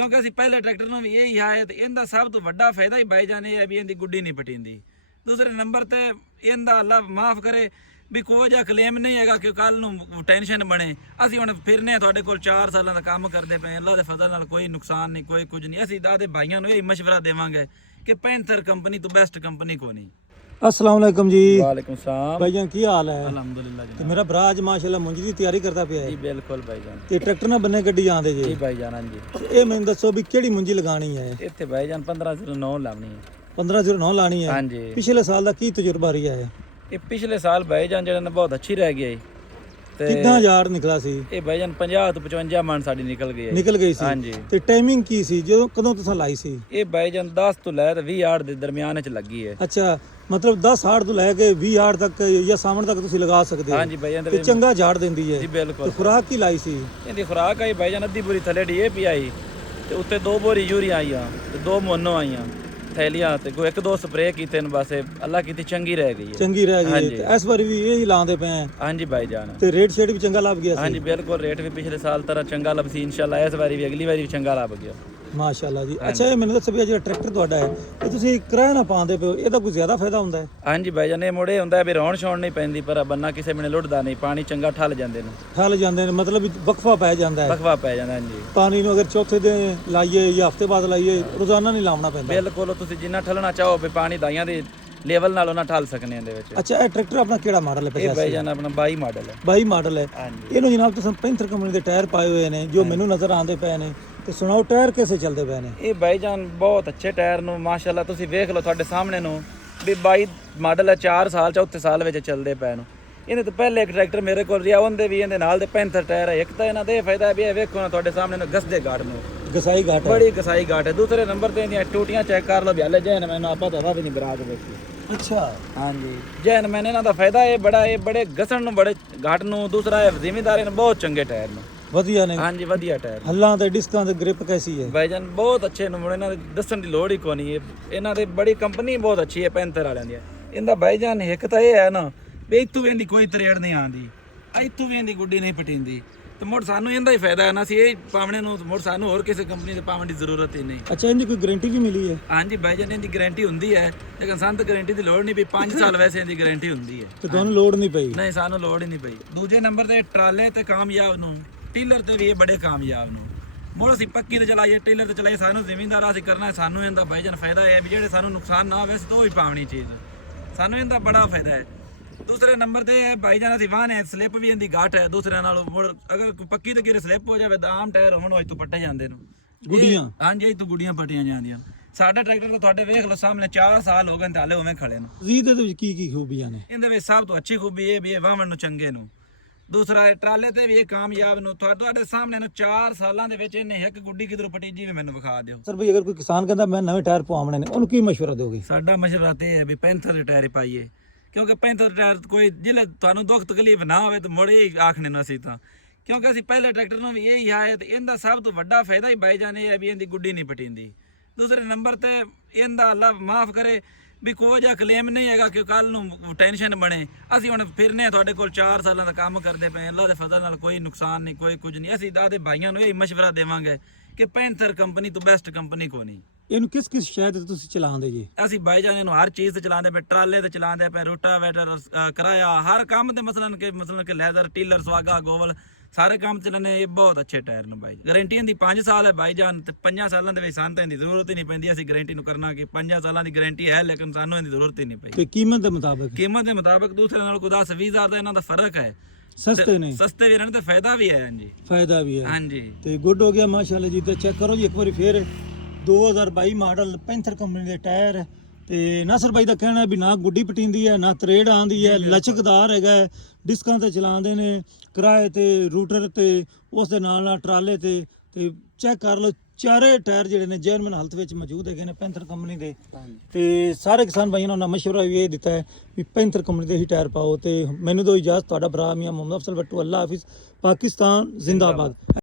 ਕਿਉਂਕਿ ਅਸੀਂ ਪਹਿਲੇ ਟਰੈਕਟਰ ਨੂੰ ਵੀ ਇਹੀ ਆਏ ਤੇ ਇਹਦਾ ਸਭ ਤੋਂ ਵੱਡਾ ਫਾਇਦਾ ਹੀ ਬਾਈਜਾਨ ਇਹ ਹੈ ਵੀ ਇਹਦੀ ਗੁੱਡੀ ਨਹੀਂ ਪਟੀਂਦੀ। ਦੂਸਰੇ ਨੰਬਰ ਤੇ ਇਹਦਾ ਅੱਲਾ ਮਾਫ ਕਰੇ ਵੀ ਕੋਈ ਜਿਹਾ ਕਲੇਮ ਨਹੀਂ ਹੈਗਾ ਕਿ ਕੱਲ ਨੂੰ ਟੈਨਸ਼ਨ ਬਣੇ। ਅਸੀਂ ਹੁਣ ਫਿਰਨੇ ਤੁਹਾਡੇ ਕੋਲ 4 ਸਾਲਾਂ ਦਾ ਕੰਮ ਕਰਦੇ ਪਏ, ਅੱਲਾ ਦੇ ਫਜ਼ਲ ਨਾਲ ਕੋਈ ਨੁਕਸਾਨ ਨਹੀਂ, ਕੋਈ ਕੁਝ ਨਹੀਂ। ਅਸੀਂ ਦਾਦੇ ਭਾਈਆਂ ਨੂੰ ਇਹ ਮਸ਼ਵਰਾ ਦੇਵਾਂਗੇ ਕਿ ਪੈਂਥਰ ਕੰਪਨੀ ਤੋਂ ਬੈਸਟ ਕੰਪਨੀ ਕੋਈ ਨਹੀਂ। अस्सलाम वालेकुम जी। वालेकुम सलाम भाईजान की हाल है? अल्हम्दुलिल्लाह जी। ते मेरा भरा अज माशाल्लाह मुंजी दी तैयारी करता पिया है जी बिल्कुल भाईजान। ते ट्रैक्टर ना बन्ने गड्डी आंदे जी। जी भाईजान हाँ जी। ये मैंने दसो भी केड़ी मुंजी लगानी है? इत्थे भाईजान 1509 लानी है। 1509 लानी है। हाँ जी। पिछले साल दा की तजुर्बा रहा है? ये पिछले साल भाईजान जेड़ा ना बहुत अच्छी रह गई ते कितना हजार निकला सी? ये भाईजान 50 तो 55 मन साडी निकल गई है। निकल गई सी। हाँ जी। ते टाइमिंग की सी जो कदों तुसां लाई सी? ये भाईजान 10 तो लै 20 आड़ दे दरमियान च लगी है। अच्छा, मतलब 10 हाड़ तो लैके 20 हाड़ तक या सामने तक तुसी लगा सकते हो? हाँ जी भाईजान। ते चंगा झाड़ देंदी है। जी बिल्कुल। ते खुराक की लाई सी? इहदी खुराक आई भाईजान अद्धी बोरी थले डीएपी आई ते उत्ते 2 बोरी यूरिया आईयां ते 2 मोनो आईयां थैलियां ते कोई 1-2 स्प्रे कीते न। बस अल्लाह कीती चंगी रह गई है। चंगी रह हाँ गई जी। है। इस बार भी यही लांदे पे हैं? हाँ जी भाईजान। ते रेट शेट भी चंगा लग गया हाँ सी? जी बिल्कुल। रेट भी पिछले साल तरह चंगा लब सी इंशाल्लाह। इस बारी भी अगली बारी भी चंगा लग गया माशाल्लाह जी। अच्छा, ये मैंने दसो भी ਜਿਹੜਾ ਟਰੈਕਟਰ ਤੁਹਾਡਾ ਹੈ ਇਹ ਤੁਸੀਂ ਕਿਰਾਇਆ ਨਾ ਪਾਉਂਦੇ ਪਿਓ, ਇਹਦਾ ਕੋਈ ਜ਼ਿਆਦਾ ਫਾਇਦਾ ਹੁੰਦਾ ਹੈ? हाँ जी भाईजान। ये मुड़े ਹੁੰਦਾ ਵੀ ਰੌਣ ਛੌਣ ਨਹੀਂ ਪੈਂਦੀ ਪਰ ਬੰਨਾ ਕਿਸੇ ਮਨੇ ਲੁੱਟਦਾ ਨਹੀਂ। ਪਾਣੀ ਚੰਗਾ ਠੱਲ ਜਾਂਦੇ ਨੇ। ਠੱਲ ਜਾਂਦੇ ਨੇ ਮਤਲਬ ਵੀ ਵਕਫਾ ਪੈ ਜਾਂਦਾ ਹੈ ਬਖਵਾ ਪੈ ਜਾਂਦਾ। ਹਾਂ ਜੀ। ਪਾਣੀ ਨੂੰ ਅਗਰ ਚੌਥੇ ਦਿਨ ਲਾਈਏ ਜਾਂ ਹਫਤੇ ਬਾਅਦ ਲਾਈਏ, ਰੋਜ਼ਾਨਾ ਨਹੀਂ ਲਾਉਣਾ ਪੈਂਦਾ। ਬਿਲਕੁਲ। ਤੁਸੀਂ ਜਿੰਨਾ ਠੱਲਣਾ ਚਾਹੋ ਵੀ ਪਾਣੀ ਦਾਈਆਂ ਦੇ ਲੈਵਲ ਨਾਲ ਉਹਨਾਂ ਠੱਲ ਸਕਨੇ ਇਹਦੇ ਵਿੱਚ। ਅੱਛਾ, ਇਹ ਟਰੈਕਟਰ ਆਪਣਾ ਕਿਹੜਾ ਮਾਡਲ ਹੈ? ਇਹ 85 ਭਾਈਜਾਨ ਆਪਣਾ 22 ਮਾਡਲ ਹੈ। 22 ਮਾਡਲ ਹੈ। ਹਾਂਜੀ। ਇਹਨੂੰ ਜਨਾਬ ਤੁਸੀਂ ਪੈਂਥਰ ਕੰਪਨੀ ਦੇ ਟਾਇਰ ਪਾਏ ਹੋਏ ਨੇ ਜੋ ਮੈਨੂੰ ਨਜ਼ਰ ਆਉਂਦੇ ਪਏ ਨੇ, ਤੇ ਸੁਣਾਓ ਟਾਇਰ ਕਿਵੇਂ ਚੱਲਦੇ ਪਏ ਨੇ? ਇਹ ਭਾਈਜਾਨ ਬਹੁਤ ਅੱਛੇ ਟਾਇਰ ਨੂੰ ਮਾਸ਼ਾਅੱਲਾ ਤੁਸੀਂ ਵੇਖ ਲਓ ਤੁਹਾਡੇ ਸਾਹਮਣੇ ਨੂੰ ਵੀ 22 ਮਾਡਲ ਹੈ। 4 ਸਾਲ ਚੌਥੇ ਸਾਲ ਵਿੱਚ ਚੱਲਦੇ ਪਏ ਨੂੰ। ਇਹਦੇ ਤੋਂ ਪਹਿਲੇ ਇੱਕ ਟਰੈਕਟਰ ਮੇਰੇ ਕੋਲ ਰਿਹਾ, ਉਹਦੇ ਵੀ ਇਹਦੇ ਨਾਲ ਦੇ ਪੈਂਥਰ ਟਾਇਰ ਹੈ। ਇੱਕ ਤਾਂ ਇਹਨਾਂ ਦੇ ਇਹ ਫਾਇਦਾ ਵੀ ਇਹ ਵੇਖੋ ਨਾ ਤੁਹਾਡੇ ਸਾਹਮਣੇ ਨੂੰ ਗਸਦੇ ਗਾੜ ਨੂੰ ਗਸਾਈ ਘਾਟ ਹੈ। ਬੜੀ ਗਸਾਈ ਘਾਟ ਹੈ। ਦੂਸਰੇ ਨੰਬਰ ਤੇ ਇਹਦੀਆਂ ਟੂਟੀਆਂ ਚੈੱਕ ਕਰ ਲਓ ਵੀ ਹਲੇ ਜੈਨ ਮੈਨੂੰ ਆਪਾਂ ਤਾਂ ਵੀ ਨਹੀਂ ਬਰਾਕ ਵੇਖੀ। ਅੱਛਾ। ਹਾਂਜੀ ਜੈਨ ਮੈਨੇ ਇਹਨਾਂ ਦਾ ਫਾਇਦਾ ਇਹ ਬੜਾ ਇਹ ਬੜੇ ਘਸਣ ਨੂੰ ਬੜੇ ਘਾਟ ਨੂੰ। ਦੂਸਰਾ ਇਹ ਜ਼ਿਮੀਦਾਰ ਨੇ ਬਹੁਤ ਚੰਗੇ ਟਾਇਰ ਨੇ। ਵਧੀਆ ਨੇ। ਹਾਂਜੀ ਵਧੀਆ ਟਾਇਰ। ਹੱਲਾਂ ਤੇ ਡਿਸਕਾਂ ਤੇ ਗ੍ਰਿਪ ਕੈਸੀ ਹੈ? ਭਾਈਜਾਨ ਬਹੁਤ ਅੱਛੇ ਨੇ। ਮੁੜ ਇਹਨਾਂ ਦੇ ਦੱਸਣ ਦੀ ਲੋੜ ਹੀ ਕੋਈ ਨਹੀਂ। ਇਹਨਾਂ ਦੇ ਬੜੀ ਕੰਪਨੀ ਬਹੁਤ ਅੱਛੀ ਹੈ ਪੈਂਥਰ ਵਾਲਿਆਂ ਦੀ। ਇਹਦਾ ਭਾਈਜਾਨ ਇੱਕ ਤਾਂ ਇਹ ਹੈ ਨਾ ਵੀ ਇੱਥੋਂ ਵੀ ਇਹਦੀ ਕੋਈ ਤਰੇੜ ਨਹੀਂ ਆਉਂਦੀ, ਇੱਥੋਂ ਵੀ ਇਹਦੀ ਗੁੱਡੀ ਨਹੀਂ ਪਟੀਂਦੀ ਤੇ ਮੁੜ ਸਾਨੂੰ ਇਹਦਾ ਹੀ ਫਾਇਦਾ ਹੈ ਨਾ। ਅਸੀਂ ਇਹ ਪਾਵਣੇ ਨੂੰ ਮੁੜ ਸਾਨੂੰ ਹੋਰ ਕਿਸੇ ਕੰਪਨੀ ਦੇ ਪਾਵਣ ਦੀ ਜ਼ਰੂਰਤ ਹੀ ਨਹੀਂ। ਅੱਛਾ, ਇਹਦੀ ਕੋਈ ਗਾਰੰਟੀ ਵੀ ਮਿਲੀ ਹੈ? ਹਾਂਜੀ ਭਾਈਜਾਨ ਇਹਦੀ ਗਾਰੰਟੀ ਹੁੰਦੀ ਹੈ ਲੇਕਿਨ ਸਾਨੂੰ ਤਾਂ ਗਾਰੰਟੀ ਦੀ ਲੋੜ ਨਹੀਂ ਪਈ। 5 ਸਾਲ ਵੈਸੇ ਇਹਦੀ ਗਾਰੰਟੀ ਹੁੰਦੀ ਹੈ। ਤੇ ਤੁਹਾਨੂੰ ਲੋੜ ਨਹੀਂ ਪਈ? ਨਹੀਂ ਸਾਨੂੰ ਲੋੜ ਹੀ ਨਹੀਂ ਪਈ। ਦੂਜੇ ਨੰਬਰ ਤੇ ਟਰਾਲੇ ਤੇ ਕਾਮਯਾਬ ਨੂੰ, ਟੀਲਰ ਤੇ ਵੀ ਇਹ ਬੜੇ ਕਾਮਯਾਬ ਨੂੰ। ਮੁੜ ਅਸੀਂ ਪੱਕੀ ਤੇ ਚਲਾਈਏ ਟੀਲਰ ਤੇ ਚਲਾਈਏ, ਸਾਨੂੰ ਜ਼ਿਮੀਂਦਾਰ ਅਸੀਂ ਕਰਨਾ ਸਾਨੂੰ ਇਹਦਾ ਭਾਈਜਾਨ ਫਾਇਦਾ ਹੈ ਵੀ ਜਿਹੜੇ ਸਾਨੂੰ ਨੁਕਸਾਨ ਨਾ ਹੋਵੇ ਤਾਂ ਉਹ ਹੀ ਪਾਵਣੀ ਚੀਜ਼ ਸਾਨੂੰ ਇਹਦਾ ਬੜਾ ਫਾਇਦਾ ਹੈ। ਦੂਸਰੇ ਨੰਬਰ ਤੇ ਭਾਈਜਾਨ ਅਸੀਂ ਵਾਹਨ ਹੈ ਸਲਿੱਪ ਵੀ ਇਹਦੀ ਘਾਟ ਹੈ ਦੂਸਰਿਆਂ ਨਾਲੋਂ। ਮੁੜ ਅਗਰ ਪੱਕੀ ਤੇ ਗਿਰੇ ਸਲਿੱਪ ਹੋ ਜਾਵੇ ਤਾਂ ਆਮ ਟਾਇਰ ਹੋਣ ਉਹ ਤੋਂ ਪੱਟੇ ਜਾਂਦੇ ਨੇ ਗੁੱਡੀਆਂ। ਹਾਂਜੀ ਇਹ ਤੋਂ ਗੁੱਡੀਆਂ ਪੱਟੀਆਂ ਜਾਂਦੀਆਂ। ਸਾਡਾ ਟਰੈਕਟਰ ਤਾਂ ਤੁਹਾਡੇ ਵੇਖ ਲਓ ਸਾਹਮਣੇ 4 ਸਾਲ ਹੋ ਗਏ ਤੇ ਹਾਲੇ ਉਵੇਂ ਖੜੇ ਨੇ। ਜੀ ਦੇ ਵਿੱਚ ਕੀ ਖੂਬੀਆਂ ਨੇ? ਇਹਦੇ ਵਿੱਚ ਸਭ ਤੋਂ ਅੱਛੀ ਖੂਬੀ ਇਹ ਵੀ ਇਹ ਵਾਹਣ ਨੂੰ ਚੰਗੇ ਨੂੰ। ਦੂਸਰਾ ਇਹ ਟਰਾਲੇ ਤੇ ਵੀ ਇਹ ਕਾਮਯਾਬ ਨੂੰ। ਤੁਹਾਡੇ ਸਾਹਮਣੇ ਨੂੰ 4 ਸਾਲਾਂ ਦੇ ਵਿੱਚ ਇਹਨੇ ਇੱਕ ਗੁੱਡੀ ਕਿਧਰੋਂ ਪੱਟੀ ਜੀ ਵੀ ਮੈਨੂੰ ਵਿਖਾ ਦਿਓ। ਸਰ ਬਈ ਅਗਰ ਕੋਈ ਕਿਸਾਨ ਕਹਿੰਦਾ ਮੈਂ ਨਵੇਂ ਟਾਇਰ ਪਵਾਉਣੇ ਨੇ, ਉਹਨੂੰ ਕੀ ਮਸ਼ਵਰਾ ਦਿਓਗੇ? ਸਾਡਾ ਮਸ਼ਵਰਾ ਤੇ ਹੈ ਵੀ ਪੈਂਥਰ ਦੇ ਟਾਇਰ ਪਾਈਏ ਕਿਉਂਕਿ ਪੈਂਥਰ ਟਾਇਰ ਕੋਈ ਜਿਲੇ ਤੁਹਾਨੂੰ ਦੁੱਖ ਤਕਲੀਫ ਨਾ ਹੋਵੇ ਤਾਂ ਮੁੜੇ ਹੀ ਆਖਣੇ ਨੂੰ ਅਸੀਂ ਤਾਂ। ਕਿਉਂਕਿ ਅਸੀਂ ਪਹਿਲੇ ਟਰੈਕਟਰ ਨੂੰ ਵੀ ਇਹੀ ਆਏ ਤੇ ਇਹਦਾ ਸਭ ਤੋਂ ਵੱਡਾ ਫਾਇਦਾ ਹੀ ਭਾਈਜਾਨ ਇਹ ਹੈ ਵੀ ਇਹਦੀ ਗੁੱਡੀ ਨਹੀਂ ਪਟੀਂਦੀ। ਦੂਸਰੇ ਨੰਬਰ ਤੇ ਇਹਦਾ ਅੱਲਾ ਮਾਫ ਕਰੇ ਵੀ ਕੋਈ ਜਿਹਾ ਕਲੇਮ ਨਹੀਂ ਹੈਗਾ ਕਿ ਕੱਲ ਨੂੰ ਟੈਨਸ਼ਨ ਬਣੇ। ਅਸੀਂ ਹੁਣ ਫਿਰਨੇ ਤੁਹਾਡੇ ਕੋਲ 4 ਸਾਲਾਂ ਦਾ ਕੰਮ ਕਰਦੇ ਪਏ, ਅੱਲਾ ਦੇ ਫਜ਼ਲ ਨਾਲ ਕੋਈ ਨੁਕਸਾਨ ਨਹੀਂ, ਕੋਈ ਕੁਝ ਨਹੀਂ। ਅਸੀਂ ਦਾਦੇ ਭਾਈਆਂ ਨੂੰ ਇਹ ਮਸ਼ਵਰਾ ਦੇਵਾਂਗੇ ਕਿ ਪੈਂਥਰ ਕੰਪਨੀ ਤੋਂ ਬੈਸਟ ਕੰਪਨੀ ਕੋਈ ਨਹੀਂ। ਇਹਨੂੰ ਕਿਸ ਸ਼ਾਇਦ ਤੇ ਤੁਸੀਂ ਚਲਾਉਂਦੇ ਜੀ? ਅਸੀਂ ਭਾਈਜਾਨ ਇਹਨੂੰ ਹਰ ਚੀਜ਼ ਤੇ ਚਲਾਉਂਦੇ ਪਏ, ਟਰਾਲੇ ਤੇ ਚਲਾਉਂਦੇ ਪਏ, ਰੋਟਾਵੇਟਰ ਕਿਰਾਇਆ ਹਰ ਕੰਮ ਤੇ ਮਸਲਨ ਕਿ ਲੈਦਰ ਟੀਲਰ ਸਵਾਗਾ ਗੋਵਲ ਸਾਰੇ ਕੰਮ ਚਲਾने। ਇਹ ਬਹੁਤ ਅੱਛੇ ਟਾਇਰ ਨੇ ਭਾਈ। ਗਾਰੰਟੀ ਇਹਦੀ 5 ਸਾਲ ਹੈ ਭਾਈਜਾਨ ਤੇ 5 ਸਾਲਾਂ ਦੇ ਵਿੱਚ ਸਾਨੂੰ ਤਾਂ ਇਹਦੀ ਜ਼ਰੂਰਤ ਹੀ ਨਹੀਂ ਪੈਂਦੀ। ਅਸੀਂ ਗਾਰੰਟੀ ਨੂੰ ਕਰਨਾ ਕਿ 5 ਸਾਲਾਂ ਦੀ ਗਾਰੰਟੀ ਹੈ ਲੇਕਿਨ ਸਾਨੂੰ ਇਹਦੀ ਜ਼ਰੂਰਤ ਹੀ ਨਹੀਂ ਪਈ। ਤੇ ਕੀਮਤ ਦੇ ਮੁਤਾਬਕ? ਕੀਮਤ ਦੇ ਮੁਤਾਬਕ ਦੂਸਰੇ ਨਾਲ ਕੋਈ 10-20 ਹਜ਼ਾਰ ਦਾ ਇਹਨਾਂ ਦਾ ਫਰਕ ਹੈ। ਸਸਤੇ ਨੇ? ਸਸਤੇ ਵੀ ਰਹਿਣ ਤੇ ਫਾਇਦਾ ਵੀ ਹੈ। ਹਾਂਜੀ ਫਾਇਦਾ ਵੀ ਹੈ। ਹਾਂਜੀ ਤੇ ਗੁੱਡ ਹੋ ਗਿਆ ਮਾਸ਼ਾਅੱਲਾ ਜੀ। ਤੇ ਚੈੱਕ ਕਰੋ ਜੀ ਇੱਕ ਵਾਰੀ ਫੇਰ 2022 ਮਾਡਲ ਪੈਂਥਰ ਕੰਪਨੀ ਦੇ ਟਾਇਰ। ਤੇ ਨਾਸਰ ਭਾਈ ਦਾ ਕਹਿਣਾ ਵੀ ਨਾ ਗੁੱਡੀ ਪਟੀਂਦੀ ਹੈ ਨਾ ਤਰੇੜ ਆਂਦੀ ਹੈ, ਲਚਕਦਾਰ ਹੈਗਾ, ਡਿਸਕਾਂ ਤੇ ਚਲਾਉਂਦੇ ਨੇ, ਕਿਰਾਏ ਤੇ ਰੂਟਰ ਤੇ ਉਸ ਦੇ ਨਾਲ ਟਰਾਲੇ ਤੇ ਚੈੱਕ ਕਰ ਲਓ ਚਾਰੇ ਟਾਇਰ ਜਿਹੜੇ ਨੇ ਜਰਮਨ ਹਾਲਤ ਵਿੱਚ ਮੌਜੂਦ ਹੈਗੇ ਨੇ ਪੈਂਥਰ ਕੰਪਨੀ ਦੇ। ਤੇ ਸਾਰੇ ਕਿਸਾਨ ਭਾਈਆਂ ਨੂੰ ਮਸ਼ਵਰਾ ਵੀ ਇਹ ਦਿੱਤਾ ਹੈ ਵੀ ਪੈਂਥਰ ਕੰਪਨੀ ਦੇ ਹੀ ਟਾਇਰ ਪਾਓ। ਤੇ ਮੈਨੂੰ ਦੋ ਇਜਾਜ਼ਤ, ਤੁਹਾਡਾ ਭਰਾ ਮੀਆਂ ਮੁਹੰਮਦ ਅਫਜ਼ਲ ਬੱਟੂ। ਅੱਲਾ ਹਾਫਿਜ਼। ਪਾਕਿਸਤਾਨ ਜ਼ਿੰਦਾਬਾਦ।